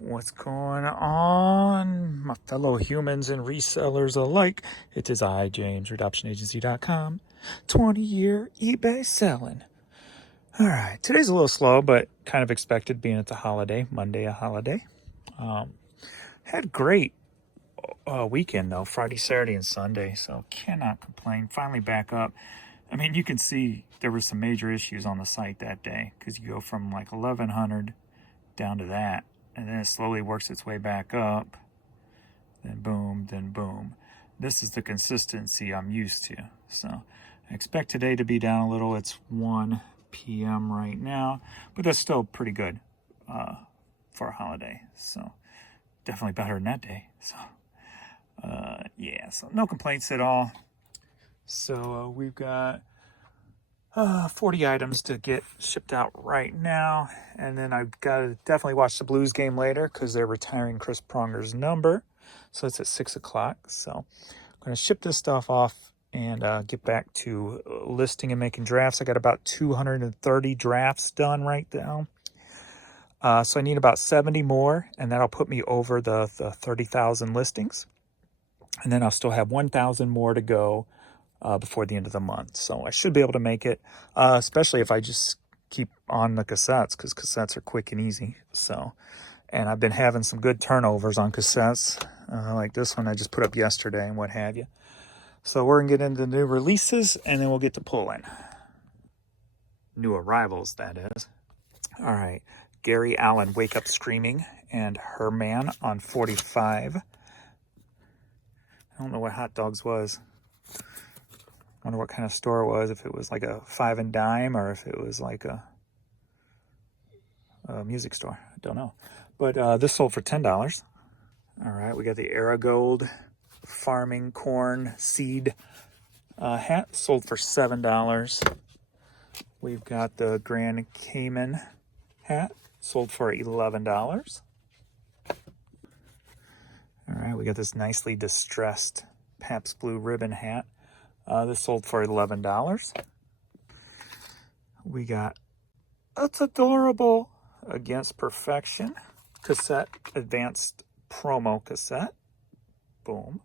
What's going on, my fellow humans and resellers alike? It is I, James, redoptionagency.com, 20-year eBay selling. All right, today's a little slow, but kind of expected being it's a holiday, Monday a holiday. Had great weekend though, Friday, Saturday, and Sunday, so cannot complain. Finally back up. I mean, you can see there were some major issues on the site that day because you go from like 1,100 down to that. And then it slowly works its way back up. Then boom, then boom. This is the consistency I'm used to. So I expect today to be down a little. It's 1 p.m. right now, but that's still pretty good for a holiday. So definitely better than that day. So yeah, so no complaints at all. So we've got 40 items to get shipped out right now. And then I've got to definitely watch the Blues game later because they're retiring Chris Pronger's number. So it's at 6 o'clock. So I'm going to ship this stuff off and get back to listing and making drafts. I got about 230 drafts done right now. So I need about 70 more, and that'll put me over the 30,000 listings. And then I'll still have 1,000 more to go before the end of the month. So I should be able to make it, especially if I just keep on the cassettes, because cassettes are quick and easy. So, and I've been having some good turnovers on cassettes, like this one I just put up yesterday and what have you. So we're going to get into new releases, and then we'll get to pulling. New arrivals, that is. All right. Gary Allen, Wake Up Screaming, and Her Man on 45. I don't know what Hot Dogs was. Wonder what kind of store it was, if it was like a 5 and dime or if it was like a music store. I don't know. But this sold for $10. All right, we got the Aragold Farming Corn Seed hat, sold for $7. We've got the Grand Cayman hat, sold for $11. All right, we got this nicely distressed Pabst Blue Ribbon hat. This sold for $11. We got It's Adorable Against Perfection cassette, advanced promo cassette. Boom.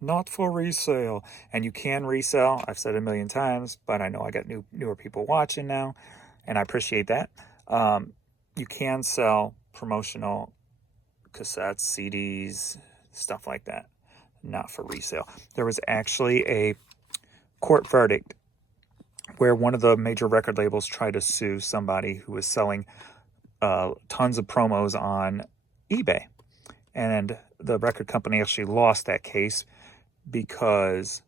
Not for resale. And you can resell. I've said it a million times, but I know I got newer people watching now, and I appreciate that. You can sell promotional cassettes, CDs, stuff like that. Not for resale. There was actually a court verdict where one of the major record labels tried to sue somebody who was selling tons of promos on eBay. And the record company actually lost that case because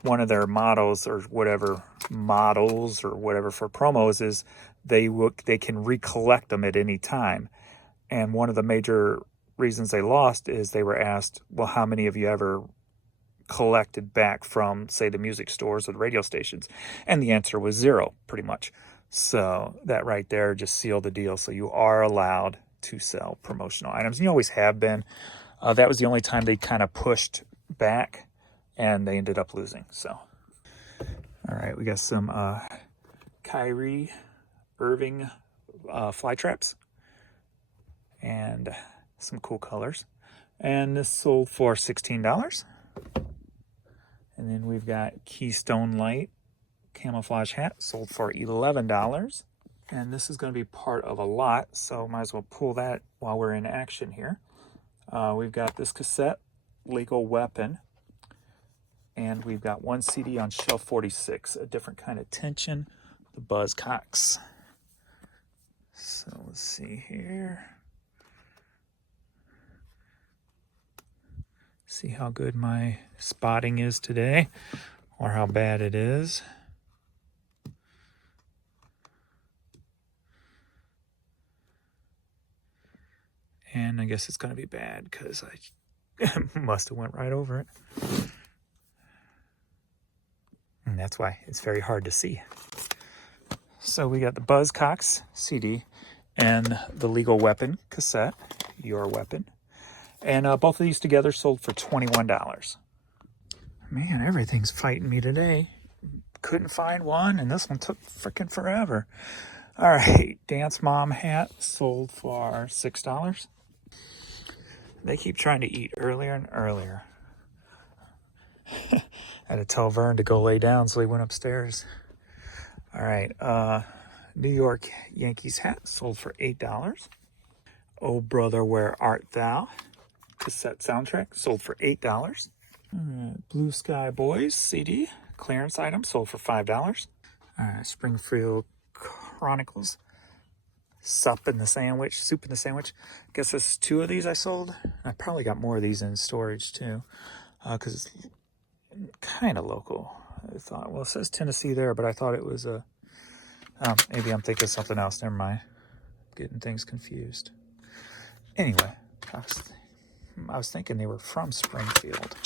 one of their models or whatever for promos is they can recollect them at any time. And one of the major reasons they lost is they were asked, well, how many of you ever collected back from, say, the music stores or the radio stations? And the answer was 0, pretty much. So that right there just sealed the deal. So you are allowed to sell promotional items. You always have been. That was the only time they kind of pushed back, and they ended up losing. So, all right, we got some Kyrie Irving fly traps and some cool colors. And this sold for $16. And then we've got Keystone Light camouflage hat, sold for $11. And this is going to be part of a lot, so might as well pull that while we're in action here. We've got this cassette, Lethal Weapon, and we've got one CD on shelf 46, a different kind of tension, the Buzzcocks. So let's see here. See how good my spotting is today, or how bad it is. And I guess it's going to be bad because I must have went right over it. And that's why it's very hard to see. So we got the Buzzcocks CD and the Legal Weapon cassette, Your Weapon. And both of these together sold for $21. Man, everything's fighting me today. Couldn't find one, and this one took freaking forever. All right, Dance Mom hat sold for $6. They keep trying to eat earlier and earlier. I had to tell Vern to go lay down, so he went upstairs. All right, New York Yankees hat sold for $8. Oh Brother, Where Art Thou? Cassette soundtrack sold for $8. Blue Sky Boys CD clearance item sold for $5. Springfield Chronicles soup in the sandwich. Guess there's 2 of these I sold. I probably got more of these in storage too, because it's kind of local. I thought, well, it says Tennessee there, but I thought it was a. Maybe I'm thinking something else. Never mind. Getting things confused. Anyway, I was thinking they were from Springfield.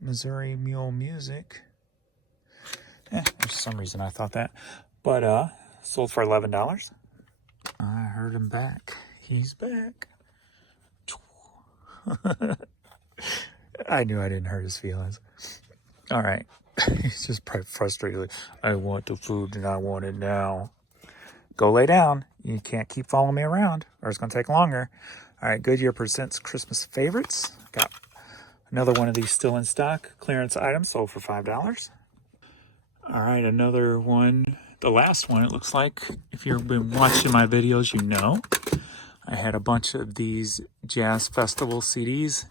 Missouri Mule Music. For some reason I thought that. But sold for $11. I heard him back. He's back. I knew I didn't hurt his feelings. All right. He's just probably frustrated. Like, I want the food and I want it now. Go lay down. You can't keep following me around or it's going to take longer. All right. Goodyear presents Christmas favorites. Got another one of these still in stock. Clearance item sold for $5. All right. Another one. The last one, it looks like, if you've been watching my videos, you know. I had a bunch of these Jazz Festival CDs.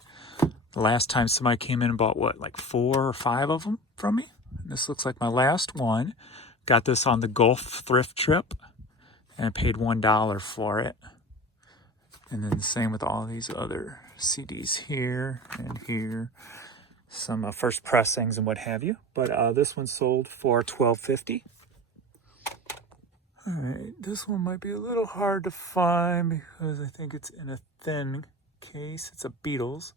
The last time somebody came in and bought, what, like 4 or 5 of them from me? And this looks like my last one. Got this on the Gulf thrift trip, and I paid $1 for it. And then the same with all these other CDs here and here. Some first pressings and what have you. But this one sold for $12.50. All right, this one might be a little hard to find because I think it's in a thin case. It's a Beatles.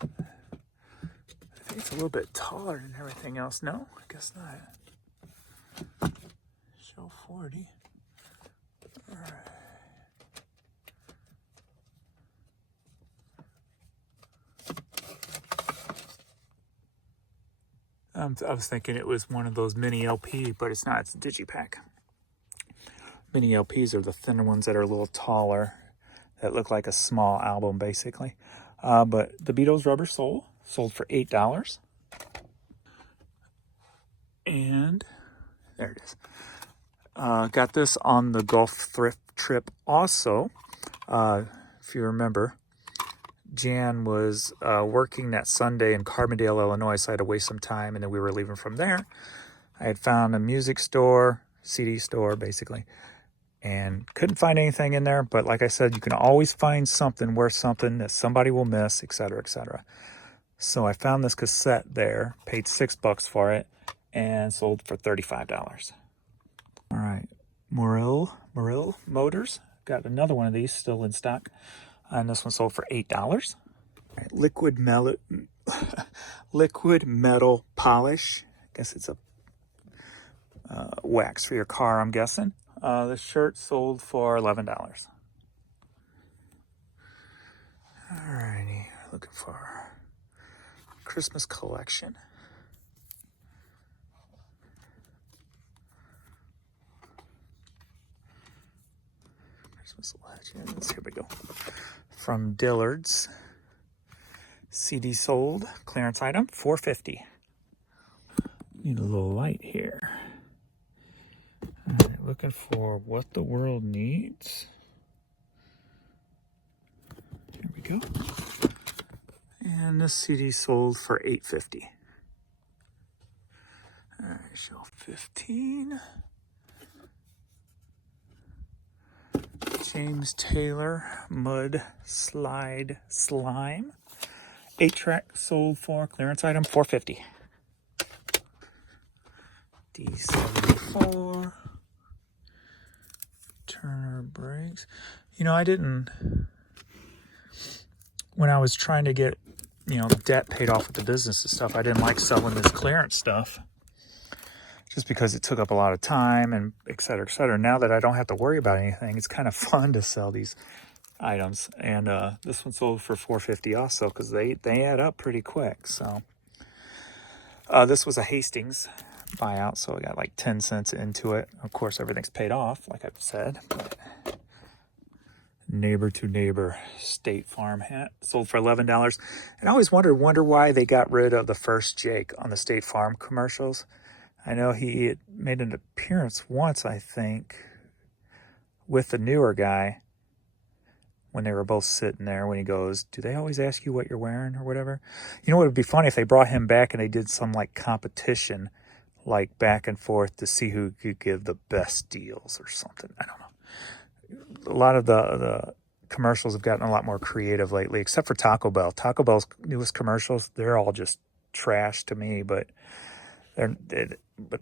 I think it's a little bit taller than everything else. No, I guess not. Show 40. All right. I was thinking it was one of those mini LP, but it's not. It's a digipack. Mini LPs are the thinner ones that are a little taller, that look like a small album, basically. But the Beatles Rubber Soul sold for $8. And there it is. Got this on the Gulf thrift trip also. If you remember, Jan was working that Sunday in Carbondale, Illinois, so I had to waste some time, and then we were leaving from there. I had found a music store, CD store, basically, and couldn't find anything in there. But like I said, you can always find something worth something that somebody will miss, etc., etc. So I found this cassette there, paid $6 for it, and sold for $35. All right, Morrill Motors. Got another one of these still in stock. And this one sold for $8. Right, liquid metal polish. I guess it's a wax for your car, I'm guessing. The shirt sold for $11. Alrighty, looking for Christmas collection. Christmas Legends. Here we go. From Dillard's. CD sold. Clearance item, $4.50. Need a little light here. All right, looking for What the World Needs. Here we go. And this CD sold for $8.50. All right, shelf 15. James Taylor Mud Slide Slime. 8-track sold for clearance item, $4.50. D74. Turner brakes. You know, I didn't, when I was trying to get, debt paid off with the business and stuff, I didn't like selling this clearance stuff just because it took up a lot of time and et cetera, et cetera. Now that I don't have to worry about anything, it's kind of fun to sell these items. And this one sold for $4.50 also because they add up pretty quick. So This was a Hastings buyout, so I got like 10 cents into it. Of course, everything's paid off, like I've said. But neighbor to neighbor State Farm hat sold for $11. And I always wonder why they got rid of the first Jake on the State Farm commercials. I know he had made an appearance once, I think, with the newer guy when they were both sitting there, when he goes, do they always ask you what you're wearing or whatever? You know what would be funny if they brought him back and they did some like competition, like back and forth to see who could give the best deals or something. I don't know. A lot of the commercials have gotten a lot more creative lately, except for Taco Bell. Taco Bell's newest commercials, they're all just trash to me, but but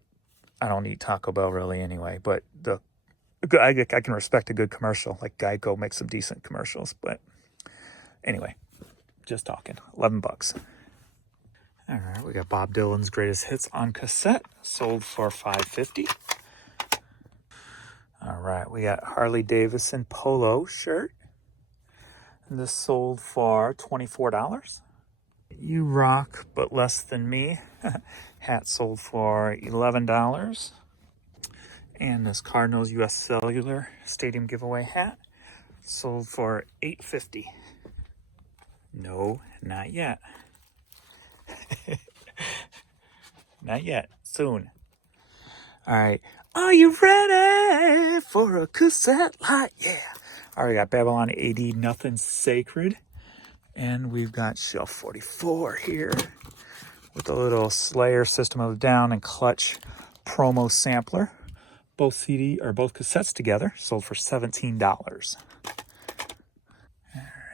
I don't eat Taco Bell really anyway. But I can respect a good commercial. Like Geico makes some decent commercials. But anyway, just talking. $11. All right, we got Bob Dylan's Greatest Hits on cassette, sold for $5.50. All right, we got Harley Davidson polo shirt, and this sold for $24. You Rock But Less Than Me hat sold for $11. And this Cardinals US Cellular Stadium giveaway hat sold for $8.50. No, not yet. Not yet. Soon. All right. Are you ready for a cassette light? Yeah. All right, we got Babylon AD Nothing Sacred. And we've got Shelf 44 here with a little Slayer System of a Down and Clutch promo sampler. Both CD or both cassettes together sold for $17. All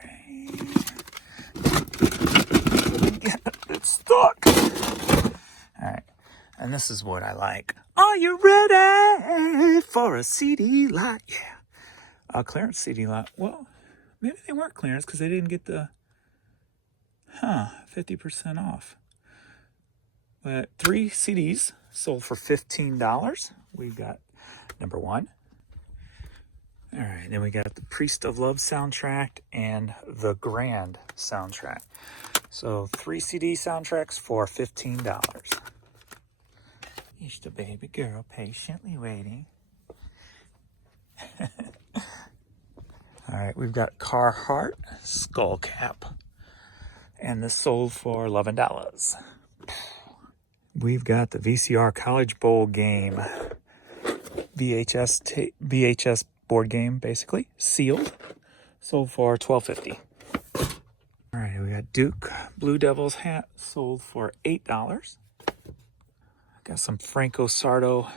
right. It's stuck. All right. And this is what I like. Are you ready for a CD lot? Yeah. A clearance CD lot. Well, maybe they weren't clearance because they didn't get the 50% off. But 3 CDs sold for $15. We've got number 1. All right, then we got the Priest of Love soundtrack and the Grand soundtrack. So 3 CD soundtracks for $15. Here's the baby girl patiently waiting. All right, we've got Carhartt skull cap, and this sold for $11. We've got the VCR College Bowl game, VHS board game, basically, sealed, sold for $12.50. All right, we got Duke Blue Devils hat, sold for $8. Got some Franco Sardo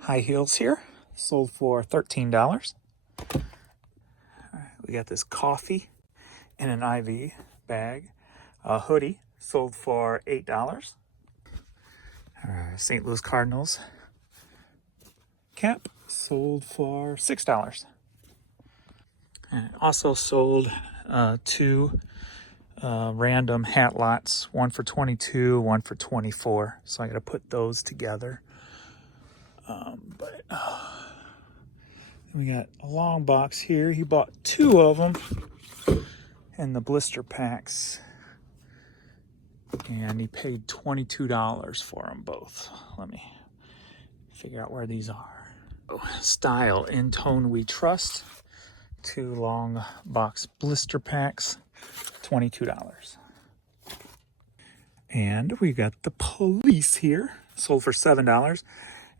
high heels here, sold for $13. All right, we got this coffee in an IV bag, a hoodie, sold for $8. All right, St. Louis Cardinals cap, sold for $6. And also sold 2 random hat lots, one for $22, one for $24. So I got to put those together. But we got a long box here. He bought 2 of them in the blister packs, and he paid $22 for them both. Let me figure out where these are. Style in Tone We Trust, 2 long box blister packs, $22. And we got the Police here, sold for $7.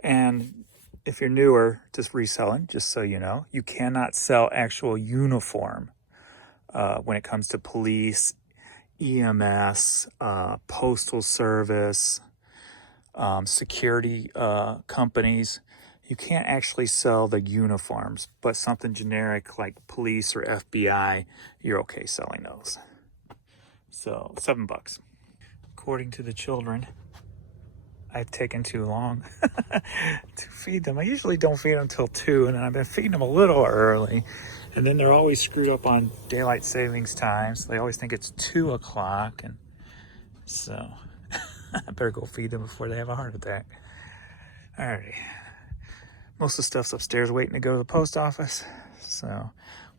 And if you're newer to reselling, just so you know, you cannot sell actual uniform when it comes to police, EMS, postal service, security companies. You can't actually sell the uniforms, but something generic like police or FBI, you're okay selling those. So $7. According to the children, I've taken too long to feed them. I usually don't feed them till 2, and I've been feeding them a little early. And then they're always screwed up on daylight savings time, so they always think it's 2 o'clock. And so I better go feed them before they have a heart attack. All right. Most of the stuff's upstairs waiting to go to the post office. So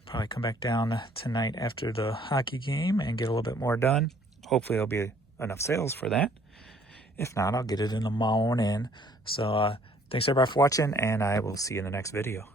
probably come back down tonight after the hockey game and get a little bit more done. Hopefully there'll be enough sales for that. If not, I'll get it in the morning. So thanks everybody for watching, and I will see you in the next video.